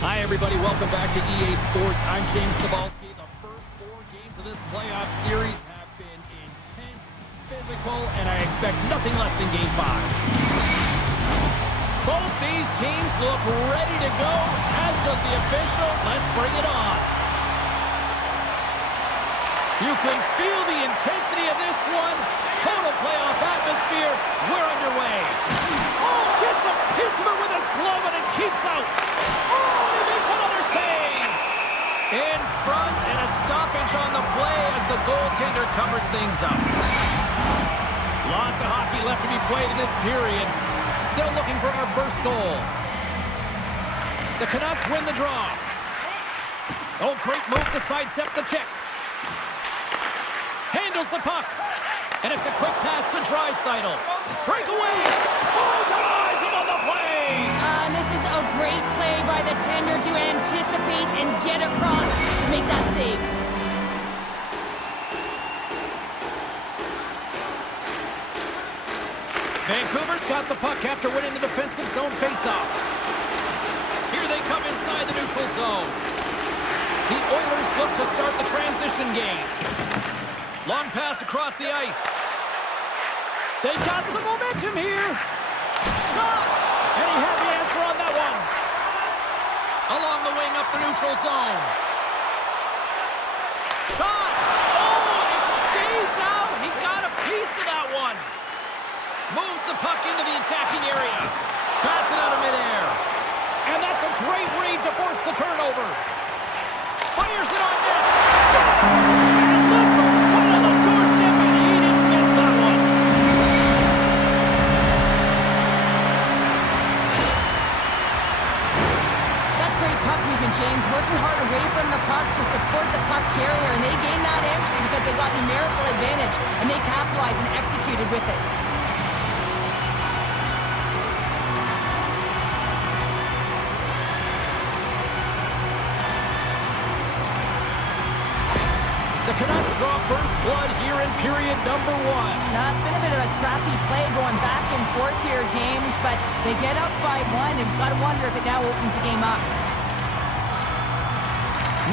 Hi, everybody. Welcome back to EA Sports. I'm James Cebulski. The first 4 games of this playoff series have been intense, physical, and I expect nothing less in Game 5. Both these teams look ready to go, as does the official. Let's bring it on. You can feel the intensity of this one. Total playoff atmosphere. We're underway. Oh, gets a piece of it with his glove and it keeps out. Oh, and he makes another save. In front and a stoppage on the play as the goaltender covers things up. Lots of hockey left to be played in this period. Still looking for our first goal. The Canucks win the draw. Oh, great move to sidestep the check. Handles the puck. And it's a quick pass to Draisaitl. Breakaway. Oh, denies him on the play. And this is a great play by the tender to anticipate and get across to make that save. Vancouver's got the puck after winning the defensive zone faceoff. Here they come inside the neutral zone. The Oilers look to start the transition game. Long pass across the ice. They got some momentum here. Shot! And he had the answer on that one. Along the wing up the neutral zone. Shot! Oh, and it stays out. He got a piece of that one. Moves the puck into the attacking area. Bats it out of midair. And that's a great read to force the turnover. Fires it on net. Scores! And look who's right on the doorstep, and he didn't miss that one. That's great puck movement, James. Working hard away from the puck to support the puck carrier, and they gained that entry because they got numerical advantage, and they capitalized and executed with it. The Canucks draw first blood here in period number 1. Now, it's been a bit of a scrappy play going back and forth here, James, but they get up by 1, and got to wonder if it now opens the game up.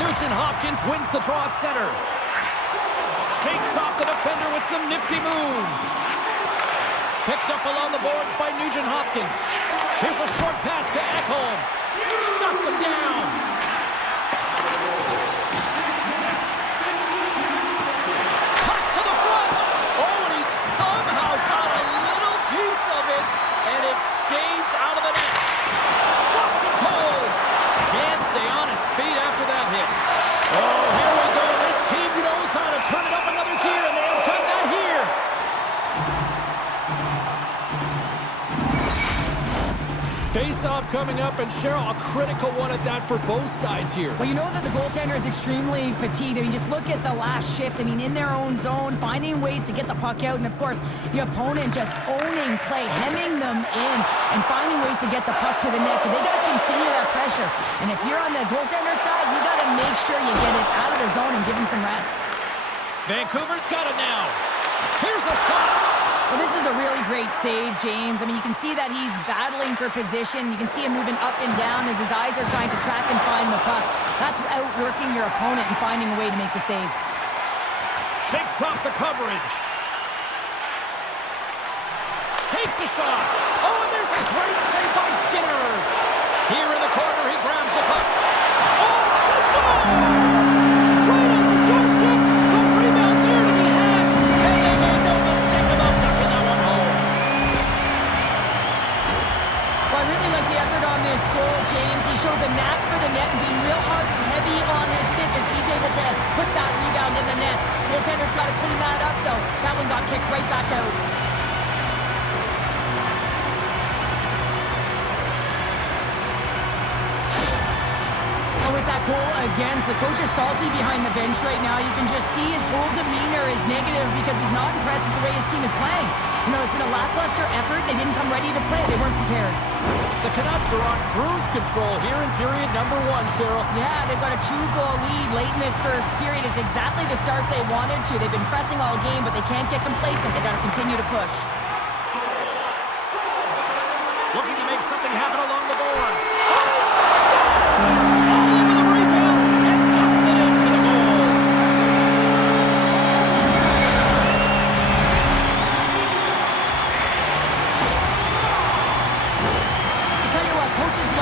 Nugent-Hopkins wins the draw at center. Shakes off the defender with some nifty moves. Picked up along the boards by Nugent-Hopkins. Here's a short pass to Ekholm. Shuts him down. And it stays out of the net. Stops him cold. Can't stay on his feet after that hit. Oh, here we go. This team knows how to turn it up another gear, and they have done that here. Face-off coming up, and Cheryl, a critical one at that for both sides here. Well, you know that the goaltender is extremely fatigued. I mean, just look at the last shift. I mean, in their own zone, finding ways to get the puck out, and of course, the opponent just owning play, hemming them in, and finding ways to get the puck to the net. So they got to continue that pressure. And if you're on the goaltender side, you got to make sure you get it out of the zone and give him some rest. Vancouver's got it now. Here's a shot. Well, this is a really great save, James. I mean, you can see that he's battling for position. You can see him moving up and down as his eyes are trying to track and find the puck. That's outworking your opponent and finding a way to make the save. Shakes off the coverage. Takes a shot. Oh, and there's a great save by Skinner. Here in the corner, he grabs the puck. Oh, that's goal! Right on the doorstep. The rebound there to be had. And they made no mistake about tucking that one home. Well, I really like the effort on this goal, James. He shows a knack for the net and being real hard and heavy on his stick as he's able to put that rebound in the net. Goaltender's got to clean that up, though. That one got kicked right back out. With that goal against, the coach is salty behind the bench right now. You can just see his whole demeanor is negative because he's not impressed with the way his team is playing. You know, it's been a lackluster effort. They didn't come ready to play. They weren't prepared. The Canucks are on cruise control here in period number 1, Cheryl. Yeah, they've got a 2-goal lead late in this first period. It's exactly the start they wanted to. They've been pressing all game, but they can't get complacent. They got to continue to push. Looking to make something happen along the boards. Oh,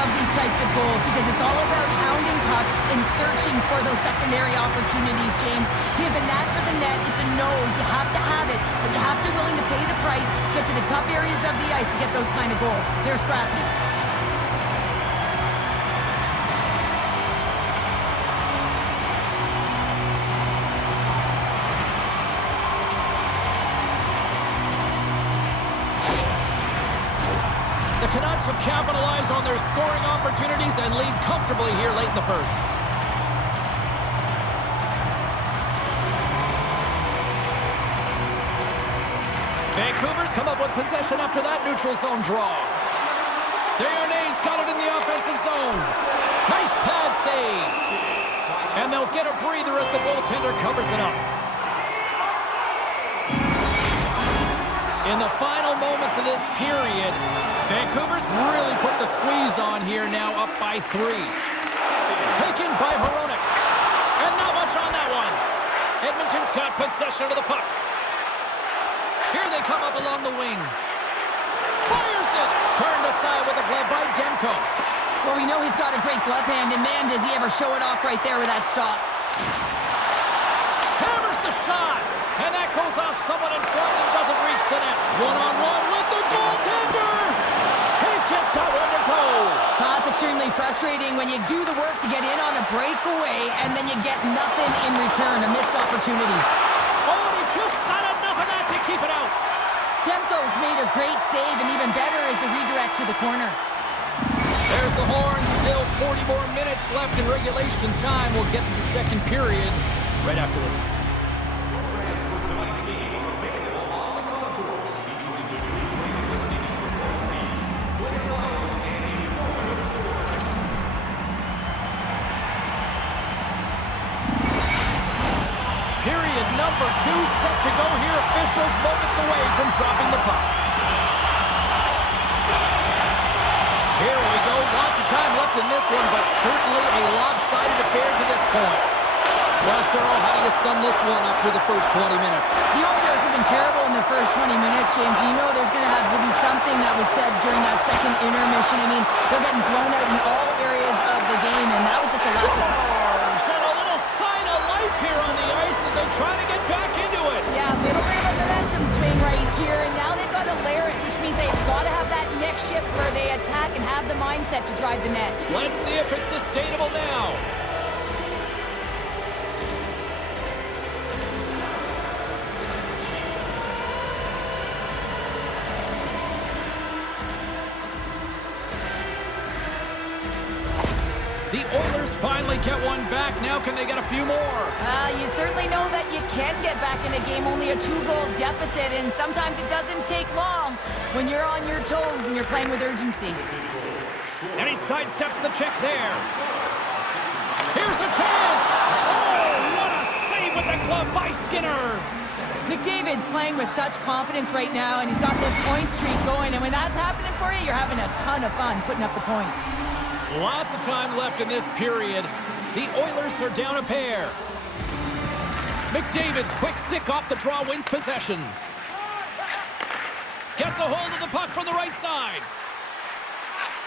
love these types of goals because it's all about pounding pucks and searching for those secondary opportunities, James. He has a knack for the net. It's a nose. You have to have it, but you have to be willing to pay the price, get to the tough areas of the ice to get those kind of goals. They're scrappy. The Canucks have capitalized on their scoring opportunities and lead comfortably here late in the first. Vancouver's come up with possession after that neutral zone draw. Desharnais got it in the offensive zone. Nice pad save. And they'll get a breather as the goaltender covers it up. In the final moments of this period, Vancouver's really put the squeeze on here, now up by 3. Taken by Hronek. And not much on that one. Edmonton's got possession of the puck. Here they come up along the wing. Fires it. Turned aside with a glove by Demko. Well, we know he's got a great glove hand, and man, does he ever show it off right there with that stop. Hammers the shot. And that goes off someone in front and doesn't reach the net. One-on-one with the goaltender. Can't get that one to go. It's extremely frustrating when you do the work to get in on a breakaway and then you get nothing in return, a missed opportunity. Oh, and he just got enough of that to keep it out. Demko's made a great save, and even better is the redirect to the corner. There's the horn. Still 40 more minutes left in regulation time. We'll get to the second period right after this. Period number 2 set to go here. Officials moments away from dropping the puck. Here we go. Lots of time left in this one, but certainly a lopsided affair to this point. Well, Cheryl, how do you sum this one up through the first 20 minutes? The Oilers have been terrible in the first 20 minutes, James. You know there's going to have to be something that was said during that second intermission. I mean, they're getting blown out in all areas of the game, and that was just a lack of... And a little sign of life here on the ice as they try to get back into it. Yeah, a little bit of a momentum swing right here, and now they've got to layer it, which means they've got to have that next shift where they attack and have the mindset to drive the net. Let's see if it's sustainable now. The Oilers finally get one back. Now can they get a few more? You certainly know that you can get back in a game, only a 2-goal deficit, and sometimes it doesn't take long when you're on your toes and you're playing with urgency. And he sidesteps the check there. Here's a chance! Oh, what a save with the glove by Skinner! McDavid's playing with such confidence right now, and he's got this point streak going, and when that's happening for you, you're having a ton of fun putting up the points. Lots of time left in this period. The Oilers are down a pair. McDavid's quick stick off the draw wins possession. Gets a hold of the puck from the right side.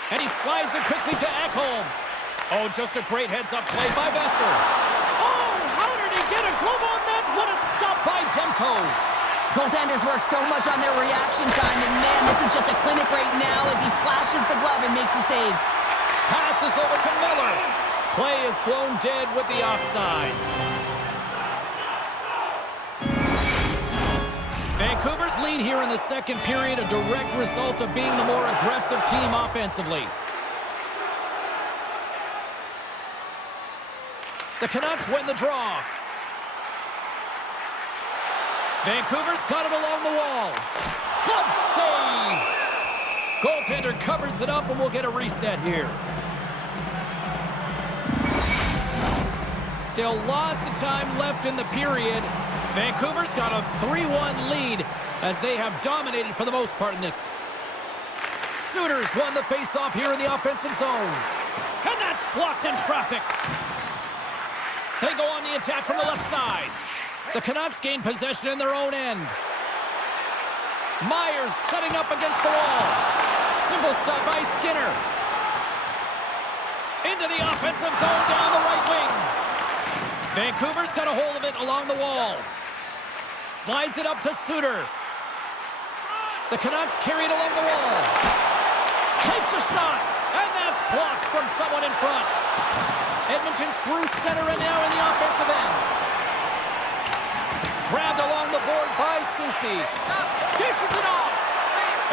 And he slides it quickly to Ekholm. Oh, just a great heads-up play by Besser. Oh, how did he get a glove on that? What a stop by Demko. Goaltenders work so much on their reaction time, and man, this is just a clinic right now as he flashes the glove and makes the save. Passes over to Miller. Play is blown dead with the offside. Vancouver's lead here in the second period, a direct result of being the more aggressive team offensively. The Canucks win the draw. Vancouver's got it along the wall. Glove save. Goaltender covers it up, and we'll get a reset here. Still lots of time left in the period. Vancouver's got a 3-1 lead as they have dominated for the most part in this. Sooners won the faceoff here in the offensive zone. And that's blocked in traffic. They go on the attack from the left side. The Canucks gain possession in their own end. Myers setting up against the wall. Simple stop by Skinner. into the offensive zone down the right wing. Vancouver's got a hold of it along the wall. Slides it up to Suter. The Canucks carry it along the wall. Takes a shot, and that's blocked from someone in front. Edmonton's through center and now in the offensive end. Grabbed along the board by Soucy. Dishes it off.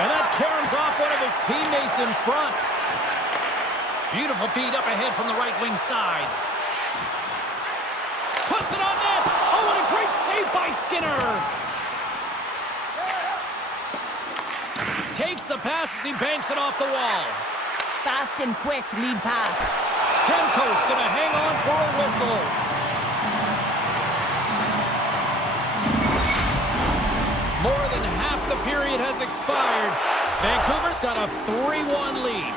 And that caroms off one of his teammates in front. Beautiful feed up ahead from the right wing side. Puts it on net. Oh, what a great save by Skinner. Takes the pass as he banks it off the wall. Fast and quick lead pass. Demko's going to hang on for a whistle. More than half the period has expired. Vancouver's got a 3-1 lead.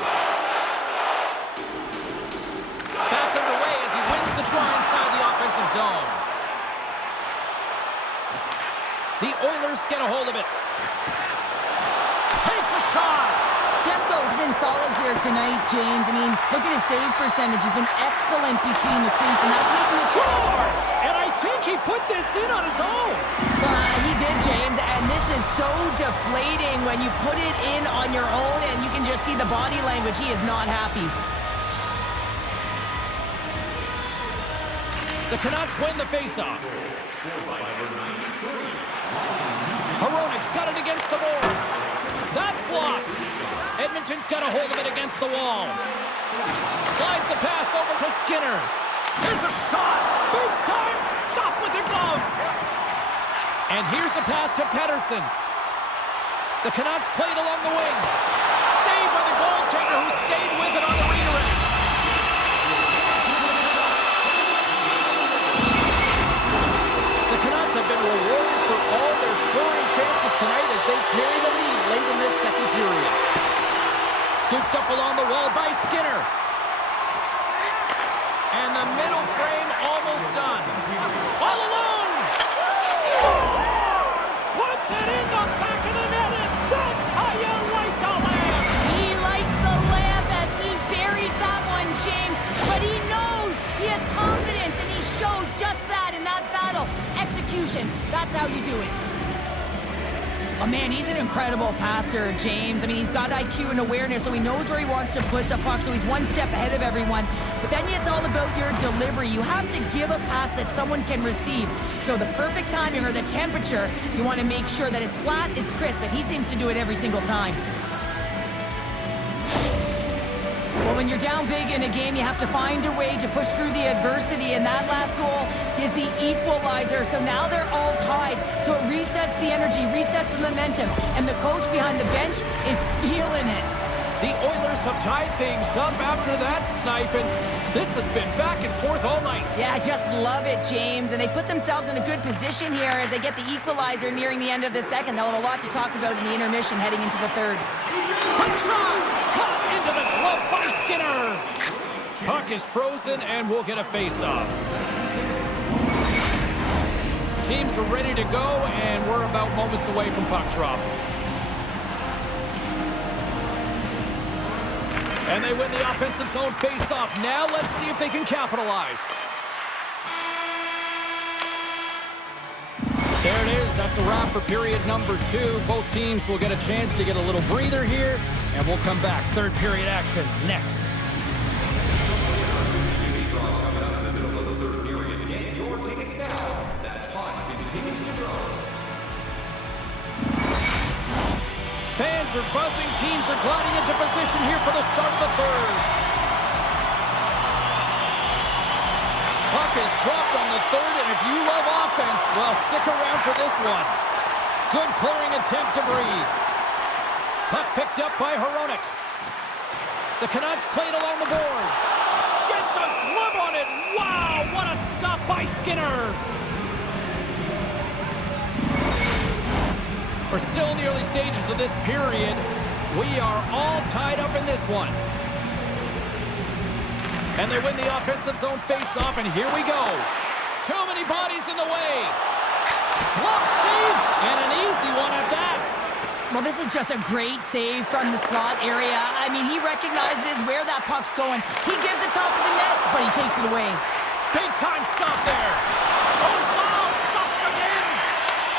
Back underway as he wins the draw inside the offensive zone. The Oilers get a hold of it. Takes a shot. Demko's been solid here tonight, James. I mean, look at his save percentage. He's been excellent between the crease, and that's making his scores. And I think he put this in on his own. He did, James, and this is so deflating when you put it in on your own, and you can just see the body language. He is not happy. The Canucks win the faceoff. Hronek's got it against the boards. That's blocked. Edmonton's got a hold of it against the wall. Slides the pass over to Skinner. Here's a shot. Big time stop with the glove. And here's a pass to Pettersson. The Canucks played along the wing. Saved by the goaltender who stayed with it on the redirect. The Canucks have been rewarded for all their scoring chances tonight as they carry the lead late in this second period. Scooped up along the wall by Skinner. And the middle frame almost done. All alone! Scores! Puts it in the back of the net, and that's how you light the lamp! He lights the lamp as he buries that one, James. But he knows he has confidence, and he shows just that in that battle. Execution, that's how you do it. Oh, man, he's an incredible passer, James. I mean, he's got IQ and awareness, so he knows where he wants to put the puck, so he's one step ahead of everyone. But then it's all about your delivery. You have to give a pass that someone can receive. So the perfect timing or the temperature, you want to make sure that it's flat, it's crisp, and he seems to do it every single time. Well, when you're down big in a game, you have to find a way to push through the adversity, and that last goal is the equalizer. So now they're all tied. So it resets the energy, resets the momentum, and the coach behind the bench is feeling it. The Oilers have tied things up after that snipe, and this has been back and forth all night. Yeah, I just love it, James. And they put themselves in a good position here as they get the equalizer nearing the end of the second. They'll have a lot to talk about in the intermission heading into the third. Quick shot! Caught into the glove by Skinner. Puck is frozen, and we'll get a face-off. Teams are ready to go, and we're about moments away from puck drop. And they win the offensive zone face-off. Now let's see if they can capitalize. There it is. That's a wrap for period number 2. Both teams will get a chance to get a little breather here, and we'll come back. Third period action next. Fans are buzzing. Teams are gliding into position here for the start of the third. Puck is dropped on the third, and if you love offense, well, stick around for this one. Good clearing attempt to breathe. Puck picked up by Hronek. The Canucks played along the boards. Gets a glove on it. Wow, what a stop by Skinner. We're still in the early stages of this period. We are all tied up in this one. And they win the offensive zone face-off, and here we go. Too many bodies in the way. Glove save, and an easy one at that. Well, this is just a great save from the slot area. I mean, he recognizes where that puck's going. He gives the top of the net, but he takes it away. Big time stop there. Oh, wow, stops it again.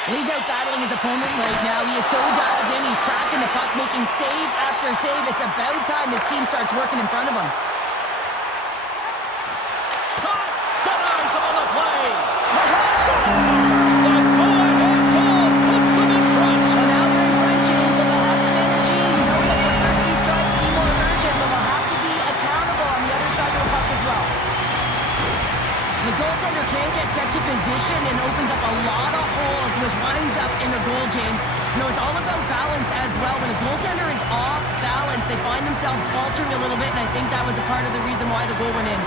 Well, he's out battling his opponent right now. He is so dialed in. He's tracking the puck, making save after save. It's about time his team starts working in front of him. Shot denies him on the play. Scores the go-ahead goal. Puts them in front. Well, now they're in front, James, so they'll have some energy. You know that the first few strikes will be more urgent, but they'll have to be accountable on the other side of the puck as well. The goaltender can't get set to position and opens up a lot of holes, which winds up in a goal, James. You know, it's all about balance as well. When a goaltender is off balance, they find themselves faltering a little bit, and I think that was a part of the reason why the goal went in.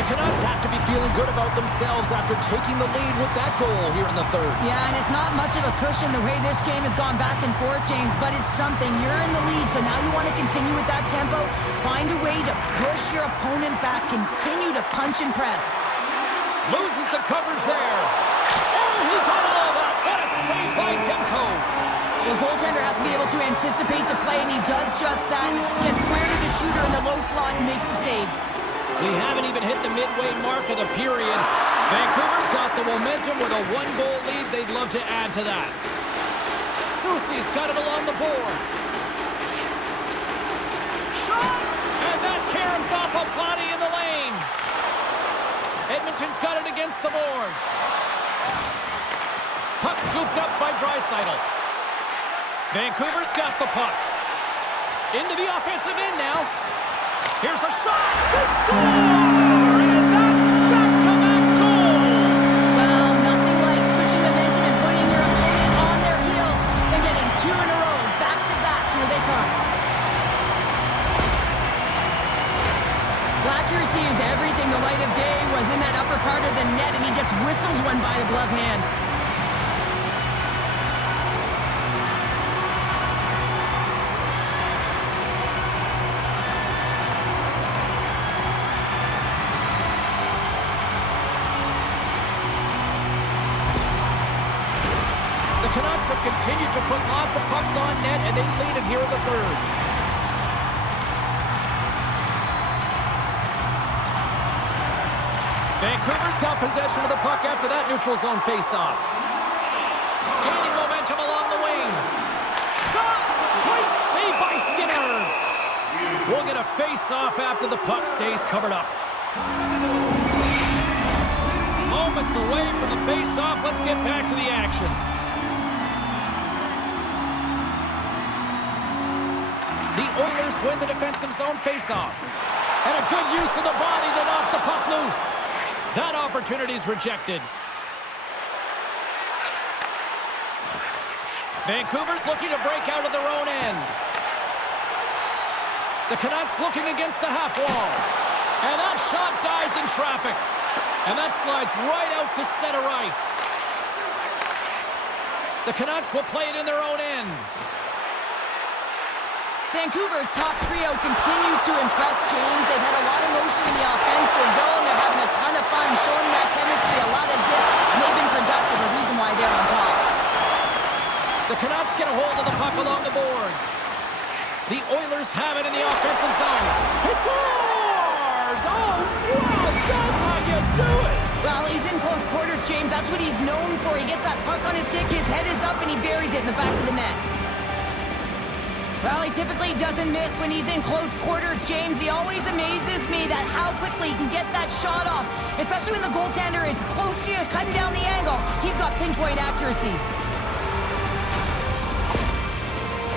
The Canucks have to be feeling good about themselves after taking the lead with that goal here in the third. Yeah, and it's not much of a cushion the way this game has gone back and forth, James, but it's something. You're in the lead, so now you want to continue with that tempo. Find a way to push your opponent back. Continue to punch and press. Loses the coverage there. Oh, he got all of that. What a save by Demko. The goaltender has to be able to anticipate the play, and he does just that. Gets square to the shooter in the low slot and makes the save. We haven't even hit the midway mark of the period. Vancouver's got the momentum with a one-goal lead. They'd love to add to that. Soucy's got it along the boards. Shot! And that caroms off a body in the lane. Edmonton's got it against the boards. Puck scooped up by Draisaitl. Vancouver's got the puck. Into the offensive end now. Here's a shot. They score! And that's back-to-back goals. Well, nothing like switching momentum and putting your opponent on their heels and getting two in a row. Back-to-back. Here they come. Well, accuracy is everything. The light of day was in that upper part of the net, and he just whistles one by the glove hand. Canucks have continued to put lots of pucks on net, and they lead it here in the third. Vancouver's got possession of the puck after that neutral zone face-off. Gaining momentum along the wing. Shot! Great save by Skinner. We'll get a face-off after the puck stays covered up. Moments away from the face-off. Let's get back to the action. The Oilers win the defensive zone faceoff. And a good use of the body to knock the puck loose. That opportunity is rejected. Vancouver's looking to break out of their own end. The Canucks looking against the half wall. And that shot dies in traffic. And that slides right out to center ice. The Canucks will play it in their own end. Vancouver's top trio continues to impress, James. They've had a lot of motion in the offensive zone. They're having a ton of fun, showing that chemistry, a lot of zip, and they've been productive, a reason why they're on top. The Canucks get a hold of the puck along the boards. The Oilers have it in the offensive zone. He scores! Oh, wow, that's how you do it! Well, he's in close quarters, James. That's what he's known for. He gets that puck on his stick, his head is up, and he buries it in the back of the net. Well, he typically doesn't miss when he's in close quarters, James. He always amazes me that how quickly he can get that shot off, especially when the goaltender is close to you, cutting down the angle. He's got pinpoint accuracy.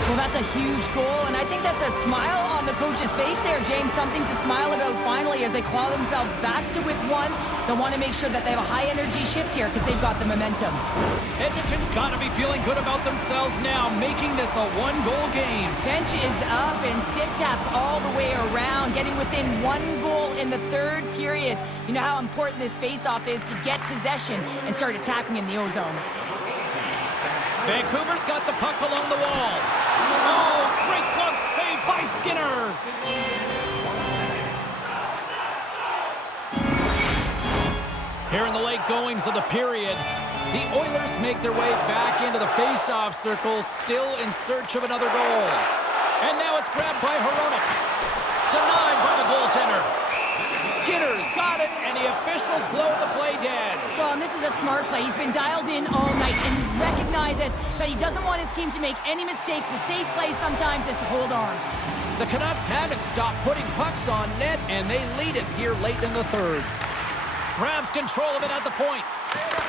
Well, that's a huge goal, and I think that's a smile on the coach's face there, James. Something to smile about finally as they claw themselves back to with one. They'll want to make sure that they have a high-energy shift here because they've got the momentum. Edmonton's got to be feeling good about themselves now, making this a one-goal game. Bench is up and stick taps all the way around, getting within one goal in the third period. You know how important this face-off is to get possession and start attacking in the O-zone. Vancouver's got the puck along the wall. Oh, great glove save by Skinner. Here in the late goings of the period, the Oilers make their way back into the face-off circle, still in search of another goal. And now it's grabbed by Hronek. Denied by the goaltender. Skinner's got it, and the officials blow the play dead. Well, and this is a smart play. He's been dialed in all night and recognizes that he doesn't want his team to make any mistakes. The safe play sometimes is to hold on. The Canucks haven't stopped putting pucks on net, and they lead it here late in the third. Grabs control of it at the point.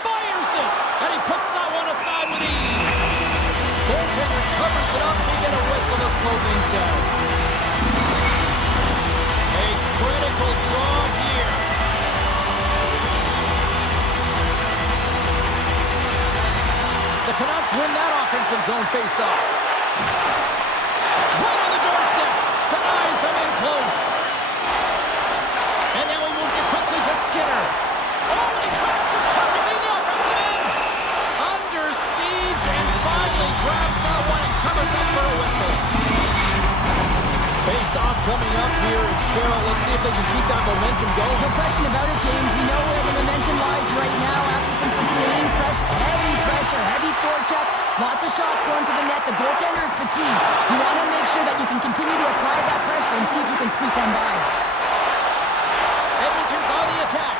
Fires it, and he puts that one aside with ease. Goaltender covers it up, and we get a whistle to slow things down. A critical draw here. The Canucks win that offensive zone face-off. Right on the doorstep. Denies him in close. And now he moves it quickly to Skinner. Oh, and he tracks it perfectly in the offensive end. Under siege, and finally grabs that one and covers up for a whistle. Face-off coming up here, and Cheryl, let's see if they can keep that momentum going. No question about it, James. We know where the momentum lies right now after some sustained pressure, heavy forecheck, lots of shots going to the net. The goaltender is fatigued. You want to make sure that you can continue to apply that pressure and see if you can squeak one by. Edmonton's on the attack.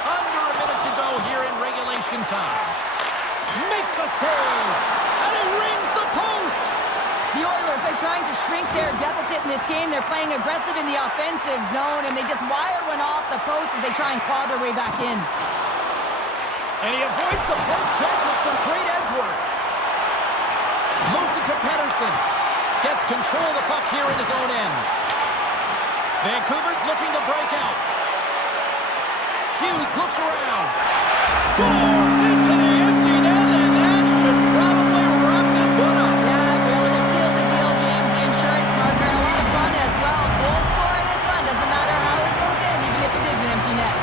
Under a minute to go here in regulation time. Makes a save, and it rings the post. The Oilers are trying to shrink their deficit in this game. They're playing aggressive in the offensive zone, and they just wire one off the post as they try and claw their way back in. And he avoids the poke check with some great edge work. Moves it to Pettersson. Gets control of the puck here in his own end. Vancouver's looking to break out. Hughes looks around. Scores into the empty net, and that should probably wrap this one up. Yeah, really will seal the deal, James. The insurance marker, a lot of fun as well. Goal scoring is fun. Doesn't matter how it goes in, even if it is an empty net.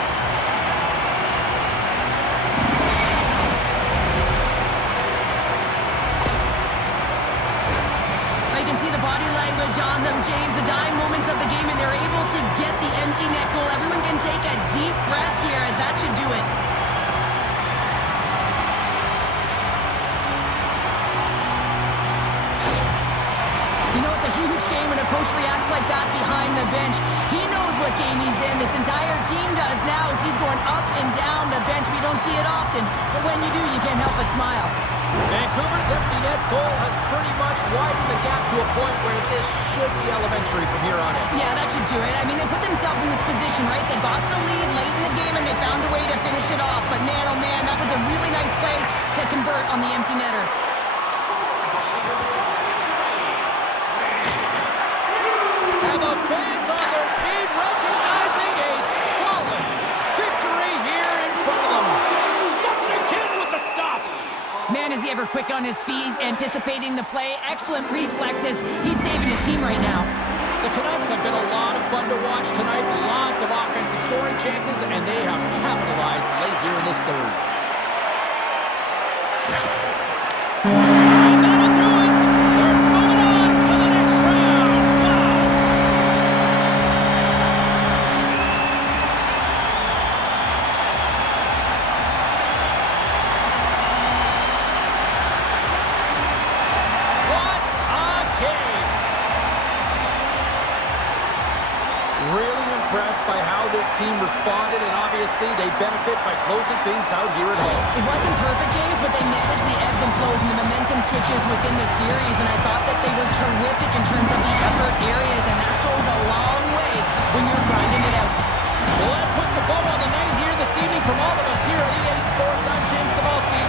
You can see the body language on them, James. The dying moments of the game, and they're able to get the empty net goal. Everyone can take a deep breath here, as that should do it. You know, it's a huge game when a coach reacts like that behind the bench. He knows what game he's in. This entire team does now as he's going up and down the bench. We don't see it often, but when you do, you can't help but smile. Vancouver's empty net goal has pretty much widened the gap to a point where this should be elementary from here on in. Yeah, that should do it. I mean, they put themselves in this position, right? They got the lead late in the game, and they found a way to finish it off. But man, oh man, that was a really nice play to convert on the empty netter. And the fans on their feet recognizing a solid victory here in front of them. Does it again with the stop. Man, is he ever quick on his feet, anticipating the play. Excellent reflexes. He's saving his team right now. The Canucks have been a lot of fun to watch tonight. Lots of offensive scoring chances, and they have capitalized late here in this third. And that'll do it. They're moving on to the next round. Wow. What a game. Really impressed by how this team responded, and obviously they benefit by closing things out here at home. It wasn't perfect, James, but they managed the ebbs and flows and the momentum switches within the series, and I thought that they were terrific in terms of the effort areas, and that goes a long way when you're grinding it out. Well, that puts a bow on the night here this evening from all of us here at EA Sports. I'm James Cebulski.